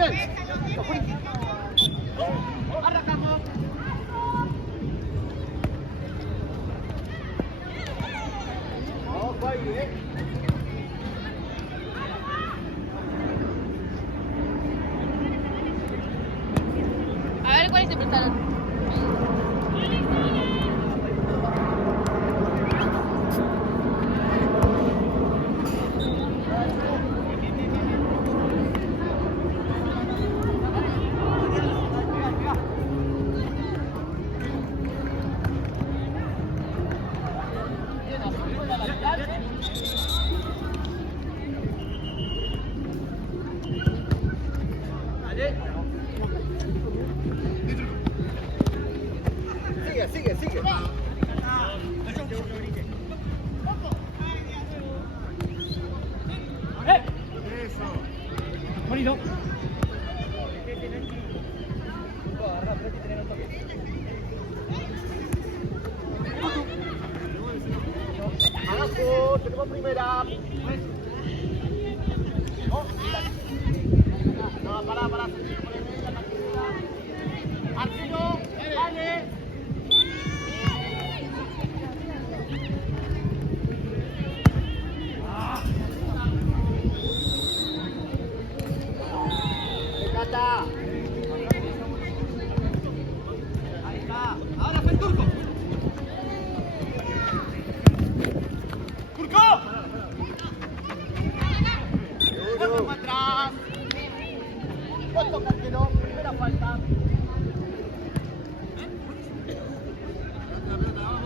Bien. Arrancamos. Ojo ahí, A ver cuáles se prestaron. Sigue. Bonito. Abajo, tenemos primera. No, pará. Arturo, dale. Cata. Ahí está. Ahora fue el turco. ¡Turco! Otro para atrás. ¿Cuánto cartero? Primera falta.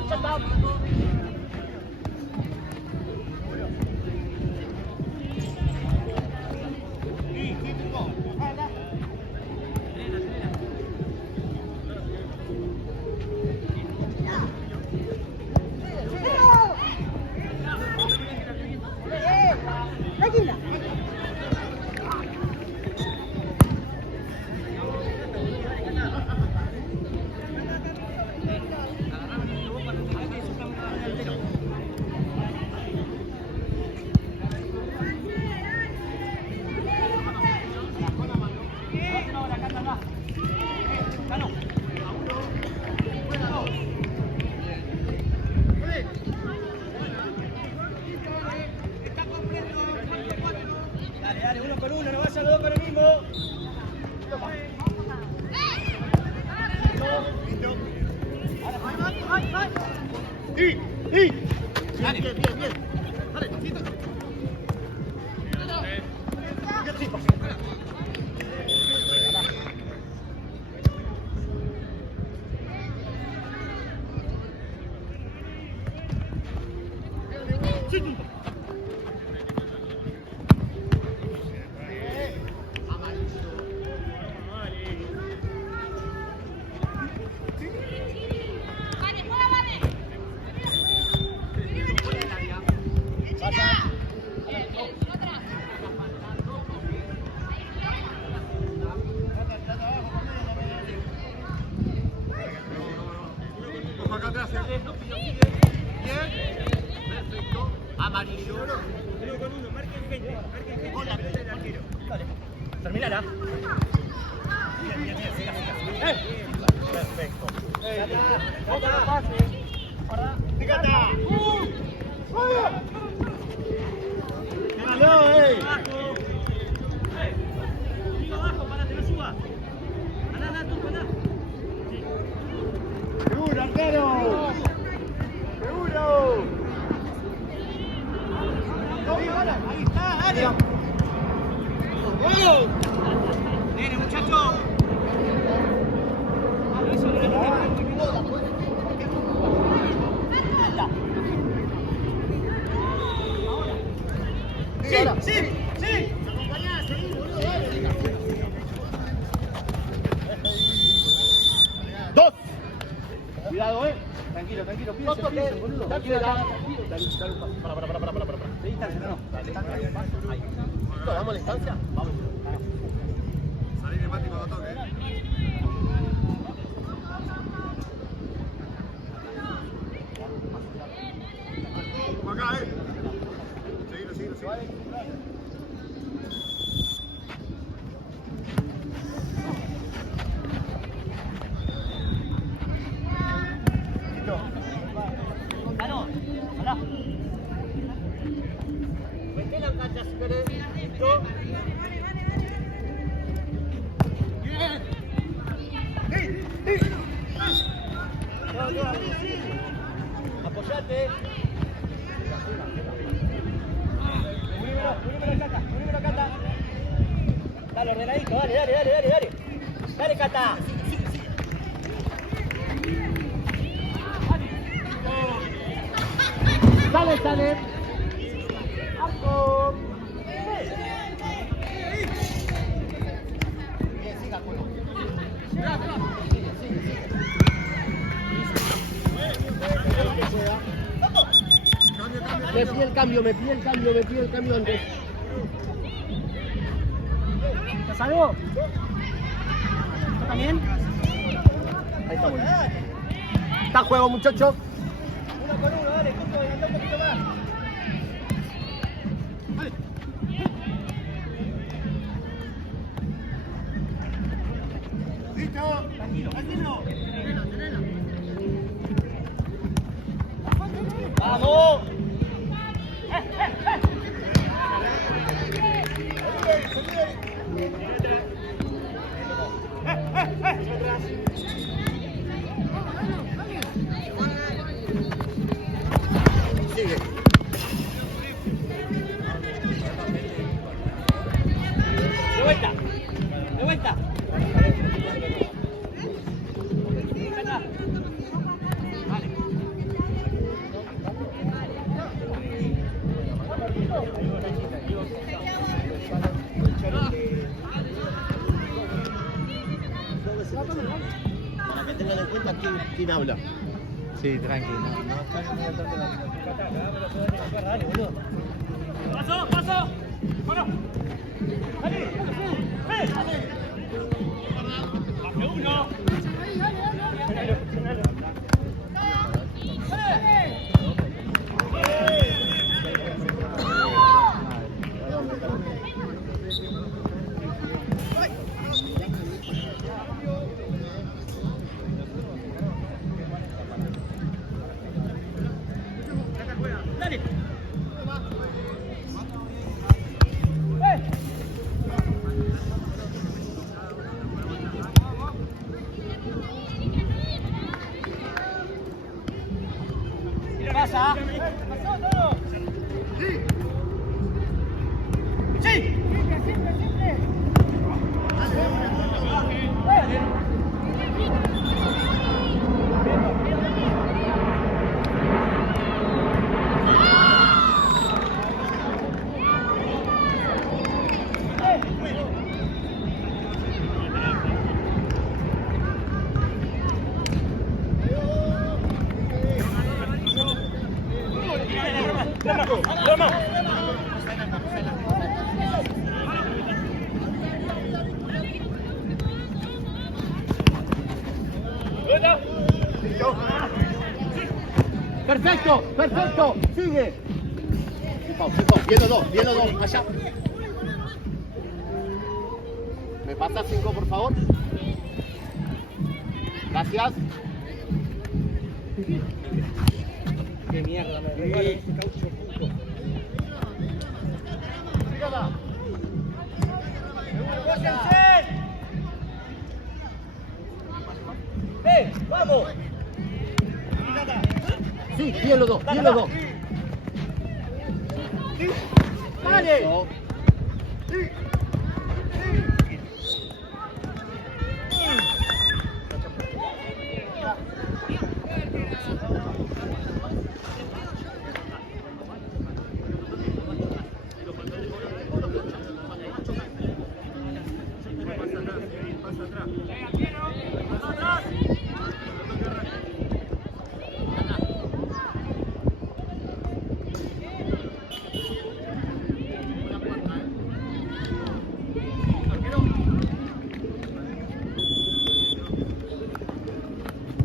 Ya está. Dale, uno con uno, no vayan los dos con el mismo. Dale. Bien. Dale, pasito. Perfecto. Amarillo. Uno con uno, marquen gente. Con la pelota del arquero. Dale. Terminala. Bien. Perfecto. ¡Fíjate! Sigo abajo, parate, no suba. Andá, tú, andá. ¡Seguro, arquero! ¡Seguro! Ahí está, área. ¡Gol! Nene, muchacho. Sí. Dos. Cuidado, Tranquilo, pídese, boludo. Tranquilo. Dale un paso. Para. ¿De distancia? No. Dale un paso. Ahí. ¿Damos la distancia? Vamos. Salí de Mati cuando toque. Acá, Seguilo. Dale, ordenadito, dale. Dale, Cata. Sale. Arco. Bien, siga el juego. Me pide el cambio antes. ¿Te salvo? ¿Tú también? Ahí está bueno. Está en juego, muchachos. Uno con uno, dale, justo, adelantá un poquito más. ¡Listo! Tranquilo. ¡Vamos! Sigue. De vuelta. Cata. Vale. Para que tengan en cuenta quién habla. Sí, tranquilo. Dale, boludo. Paso. Bueno. Dale. Dale. Hace uno. Dale. ¿Qué pasa? ¡Sí! Perfecto, sigue. Bien los dos, allá. ¿Me pasa 5, por favor? Gracias. ¡Qué mierda! Me regalo ese caucho puto. ¡Vamos! Sí, bien los dos. ¡Dale! Eso.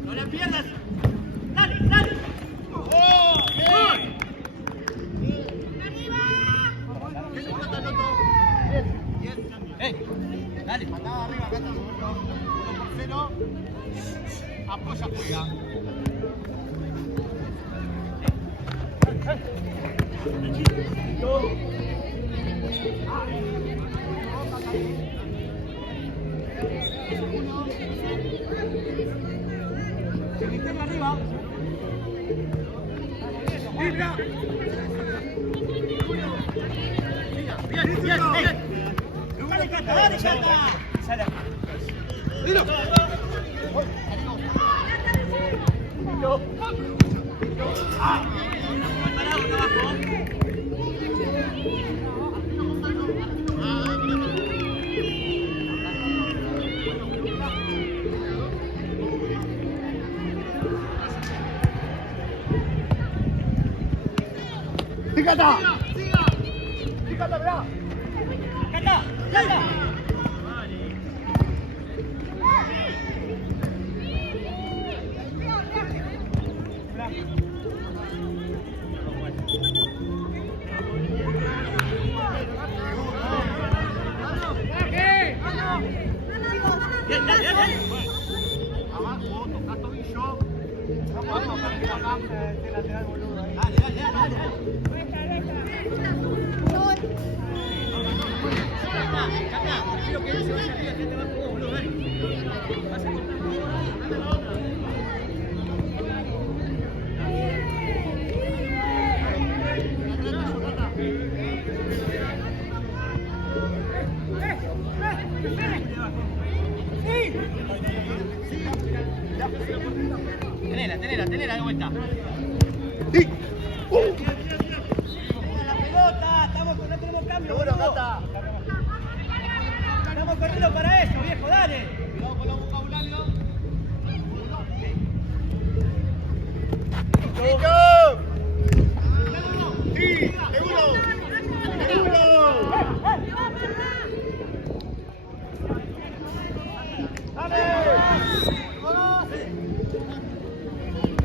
¡No la pierdas! ¡Dale! Dale. Patada arriba, Cata. 1-0. Apoya, juega. Meterla arriba. Dale, Cata, dale, Cata. Sala. Dilo. Parado, acá abajo. ¡Fíjate! ¡Fíjate, mirá! Cata, Cata. Bien, dale, dale. Abajo, toca tobillo. Dale, dale, dale, dale. Cata, quiero que él se vaya arriba, que te va a jugar, boludo, dale. Vas a cortar. Tenela de vuelta. ¡Sí! La pelota, no tenemos cambio, ¡Bueno, boludo. Cata! Estamos corriendo para eso, viejo, dale. Cuidado con los vocabularios. ¡Chico! ¡Sí! ¡Seguro! ¡Seguro!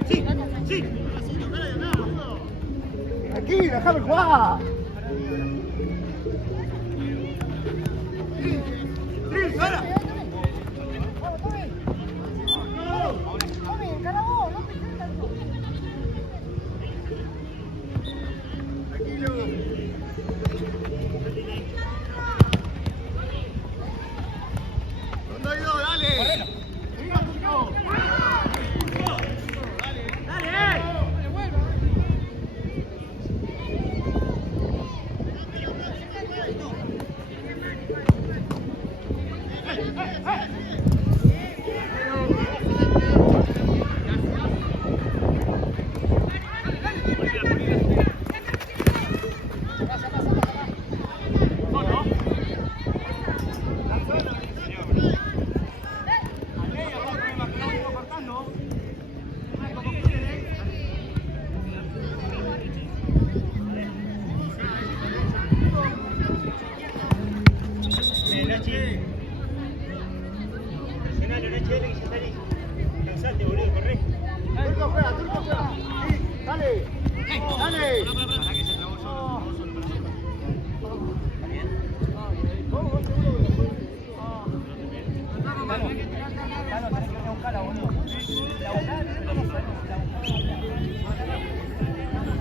Sí, sí. Aquí, déjame jugar. ¿Dónde ha ido? ¡Dale! Turco juega, Turco juega. Sí, dale. Dale.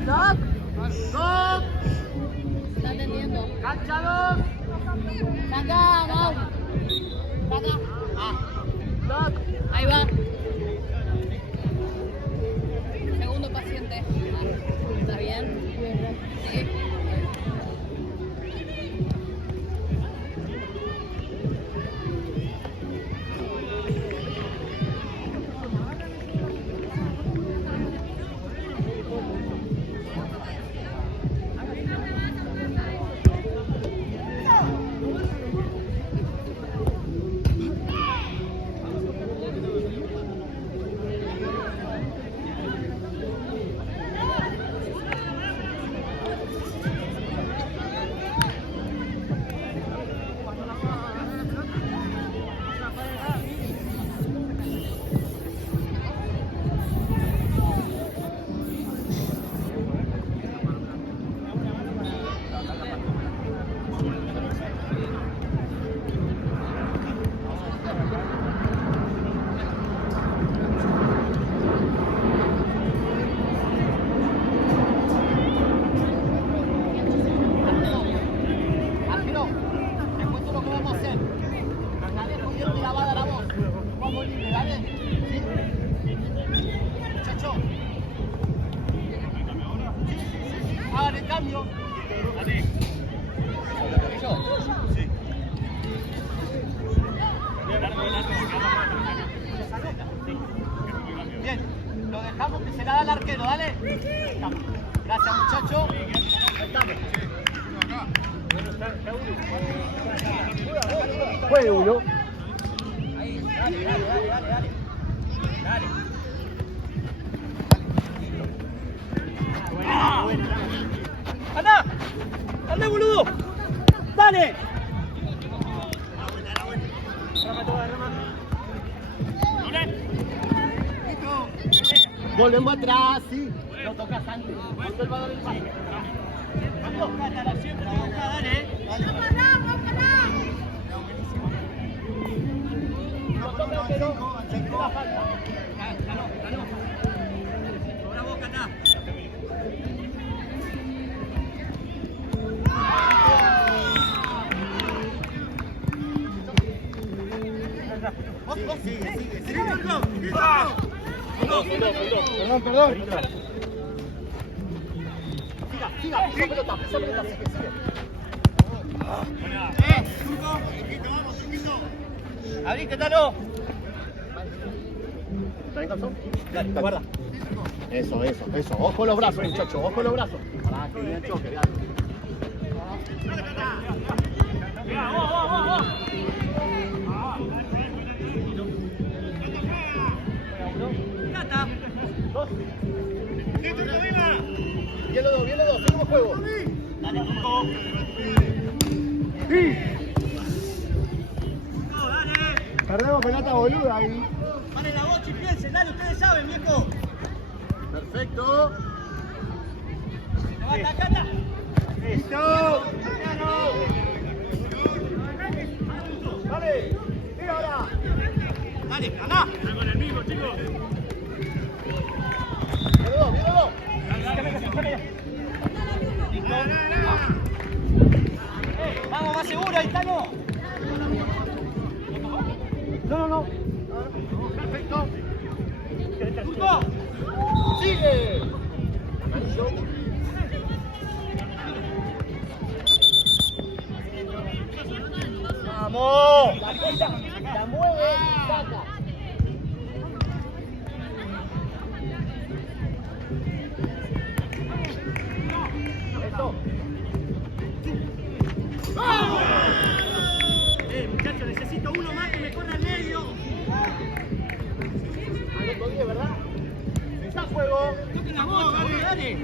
Doc. Doc. Está atendiendo. Cancha 2. Acá, Mau. Acá. Doc. Ahí va. Segundo paciente. ¿Está bien? Sí. Hagan el cambio. Se la da al arquero, dale. Ahí estamos. Gracias, muchacho. Ahí estamos. Juegue uno. Dale. Dale. ¡Anda! ¡Anda, boludo! ¡Dale! Volvemos atrás, sí. Lo tocas antes. Cuando el balón el pase. Siempre a buscar, dale. Lo toca el pelo. No da falta. Ganó. Ahora vos, Cata. Perdón. Siga, esa pelota, sigue. Abriste, Tano. ¿Está en calzón? Dale, guarda. Eso. Ojo con los brazos, muchachos, ojo con los brazos. Pará, que viene el choque, dale. Cata. Bien los dos, seguimos juego. Dale, Tuco. Dale. Perdemos pelota boluda ahí. Paren la bocha y piensen, dale, ustedes saben, viejo. Perfecto. Levanta, Cata. ¡Eso! ¡Dale! ¡Mira ahora! Dale, ganá. Con el mismo, chicos. ¡Míralo! Vamos, más seguro, ahí está, no. No. Perfecto. Tuco. ¡Sigue! Amarillo. Vamos. La mueve y saca. Eso. Muchachos, necesito uno más que me corra al medio. Al otro día, ¿verdad? Está juego. Toquen la bocha, boludo, dale.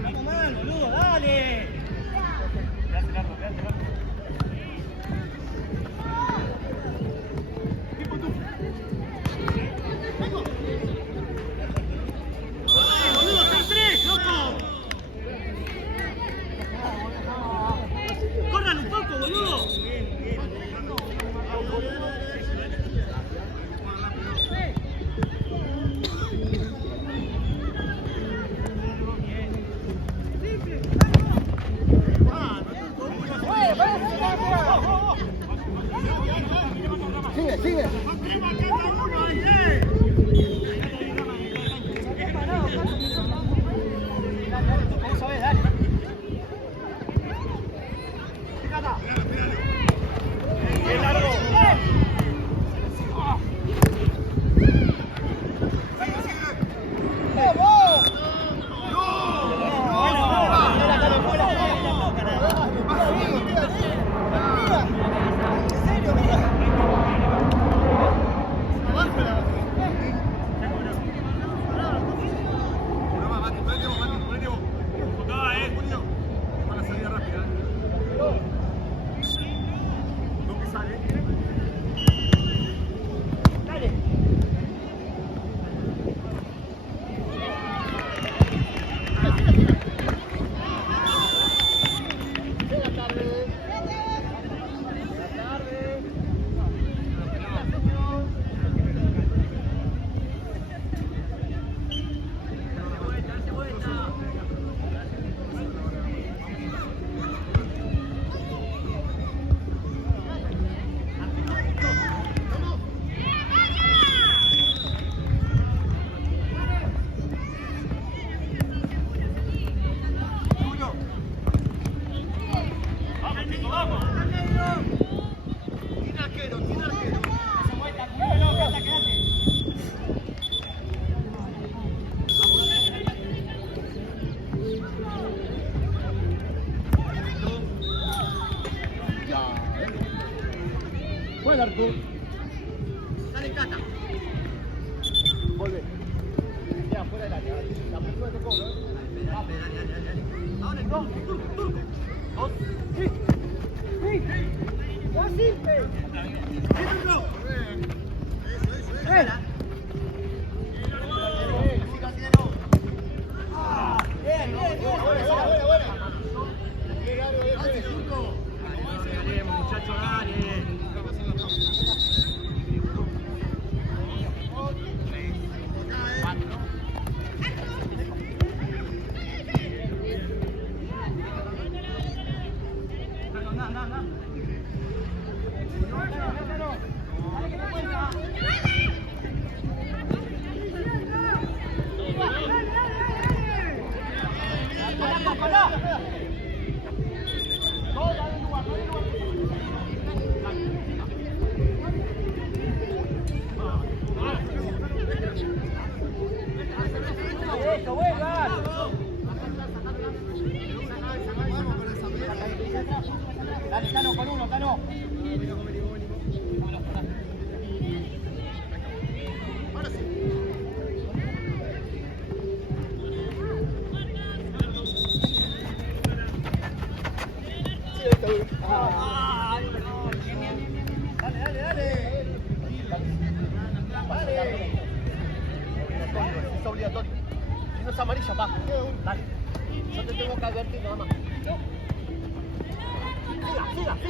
Vamos mal, boludo, dale. Boludo, está en 3, loco. Ahora el turco, turco. Dos. Muchacho, dale. Dale, Cano, con uno, Cano. Ahora sí. Dale. Es obligatorio. Si no es amarilla, va. Dale. Yo te tengo que advertir nada más. Siga.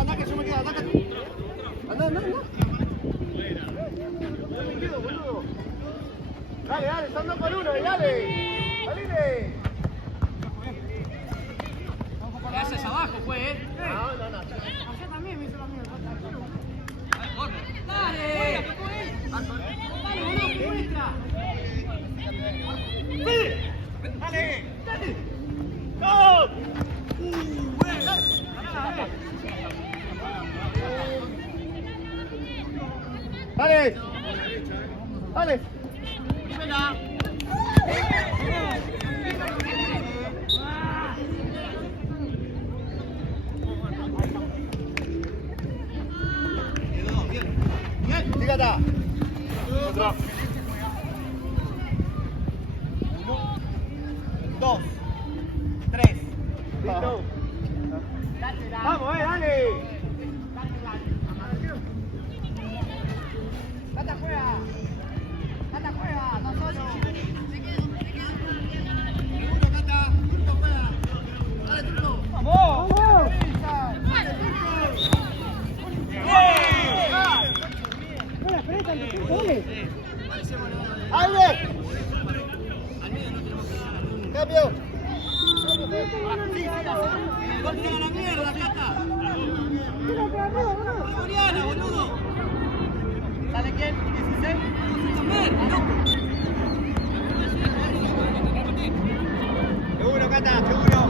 Anda, que yo me quedo, anda. Dale, son 2 por 1, dale. Salile. ¿Qué haces abajo, pues? No. Ayer también me hizo lo mismo. Dale. Dale. ¡No! Dale. Bien. Fíjate. Otro. ¡Aire! ¡Cambio! ¡Gol de la mierda, Cata! ¡Goliana, boludo! ¿Sale quién? ¿16? Seguro, Cata, seguro.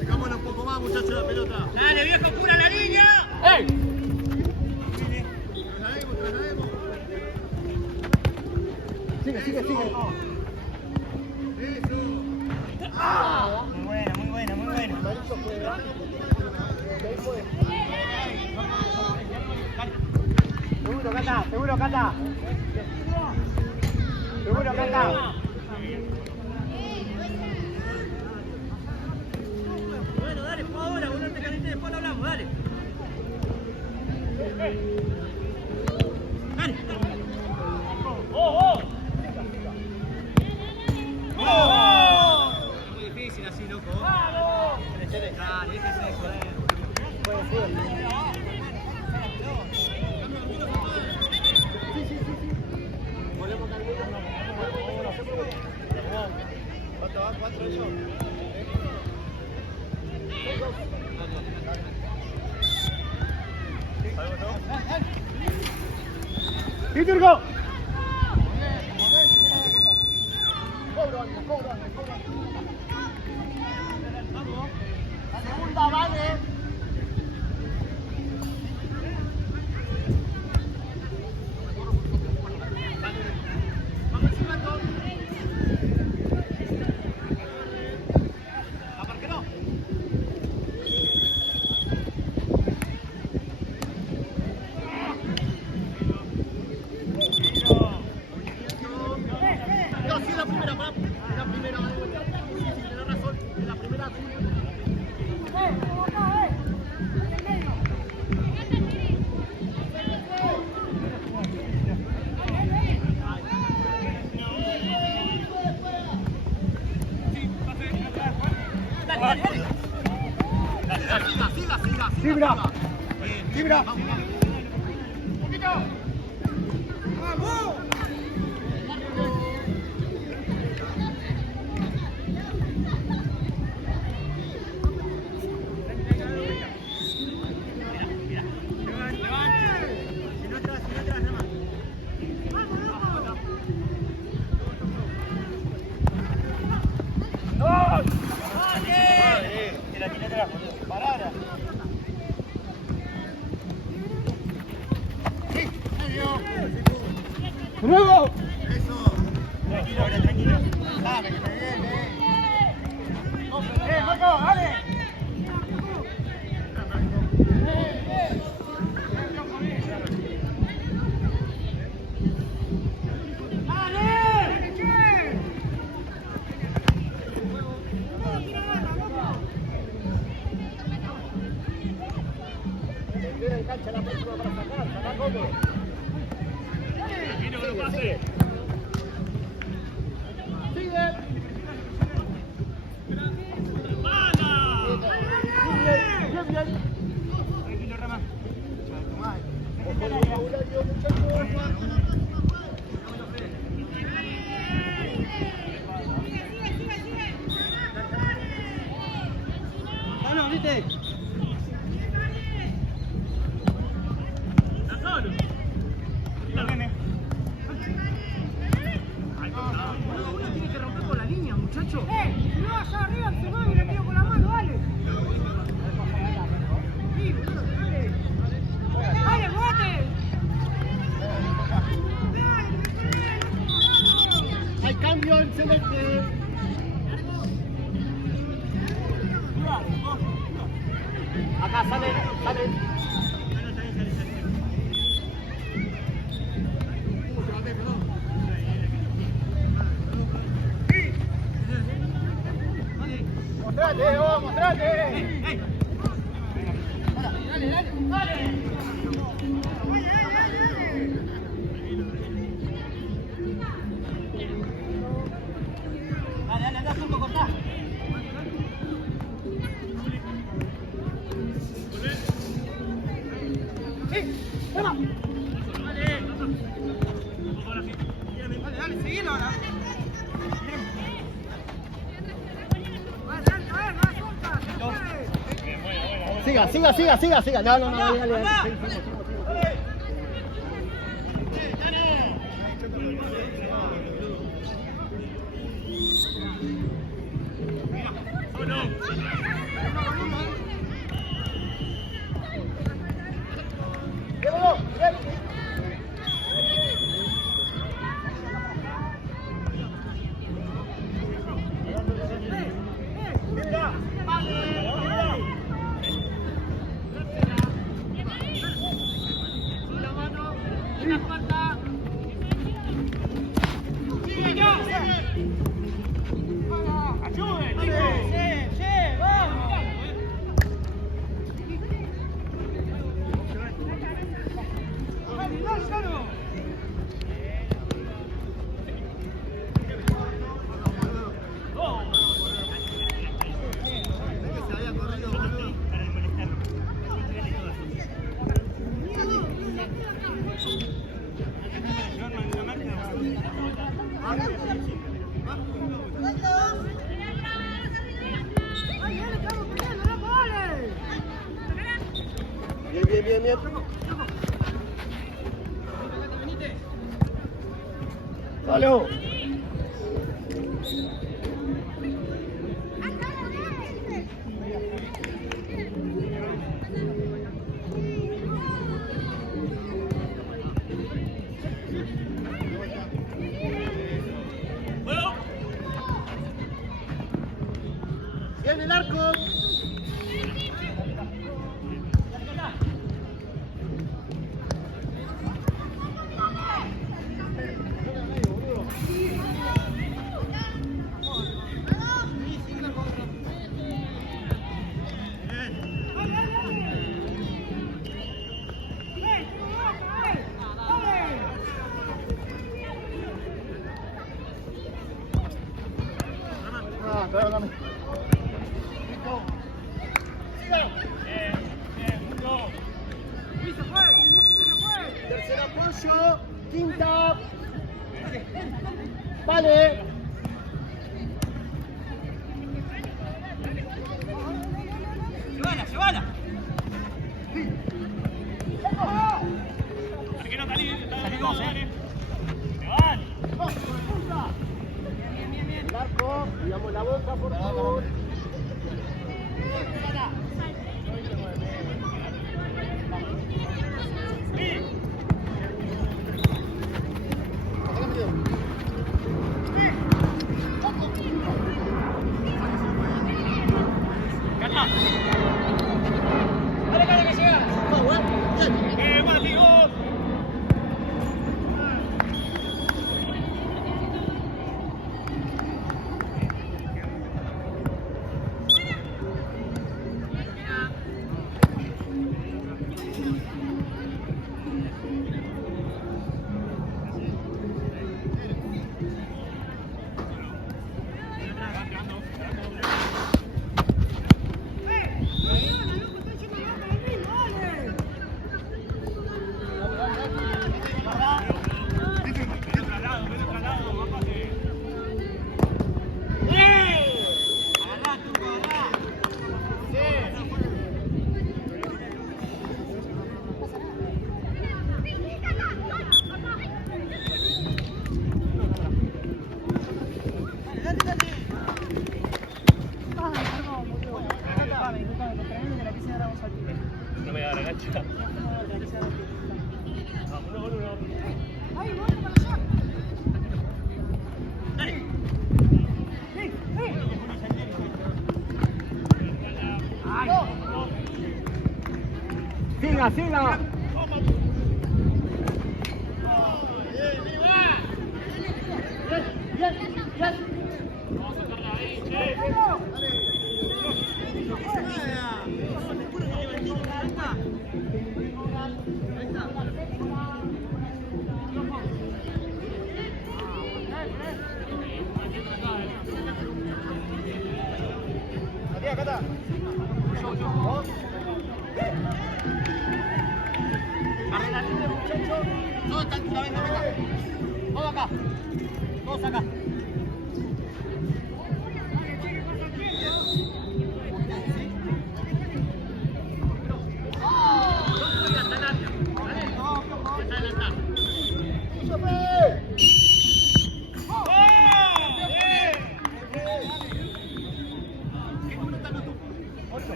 Dejámosla un poco más, muchachos, la pelota. Dale, viejo, cura la línea. ¡Ey! Traslademos. Sigue, sigue, sigue. Eso. Muy buena. Amarillo juega. Ahí fue. Seguro, Cata. Seguro, Cata. Bueno, dale, juega ahora, boludo, te caliente, después lo hablamos, dale. Dale. Muy difícil así, loco. ¡Vamos! Dale. ¡Sí, Turco! La segunda vale. Fibra. Fibra. ¡Luego! Eso. Tranquilo. Dame, que te viene. Marco, dale! En cancha la próxima para sacar cómodo. Tranquilo, que no pase. Sigue. Bien, bien. Tranquilo, Rama. No, viste. Está solo. Está nene. Uno tiene que romper con la línea, muchacho. No, allá arriba se mueve y le tiro con la mano, dale. Sí, dale. Dale, bote. Hay cambio en Celeste. Acá sale. Mostrate, vos, mostrate. Dale, anda, Turco, cortá. Sí, toma. Dale, seguilo ahora. Siga. No, dale. Bien. Dale. ¡Viene el arco! Claro, dame. Tercer apoyo, quinta. Vale. ¡Llévala, llévala! Arquero, salimos, ¡Se van! El arco, cuidamos la boca, por favor. ¡Dale, cara, que llega! ¡Mati, vos! No me da la cancha. Vámonos con uno. ¡Ay, no, para allá! ¡Dale! Siga, siga. Todos están, venga. Todos acá. Todos acá.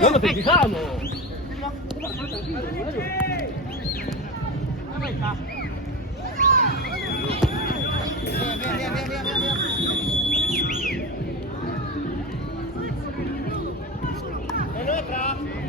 ¡No nos fijamos! ¡En otra!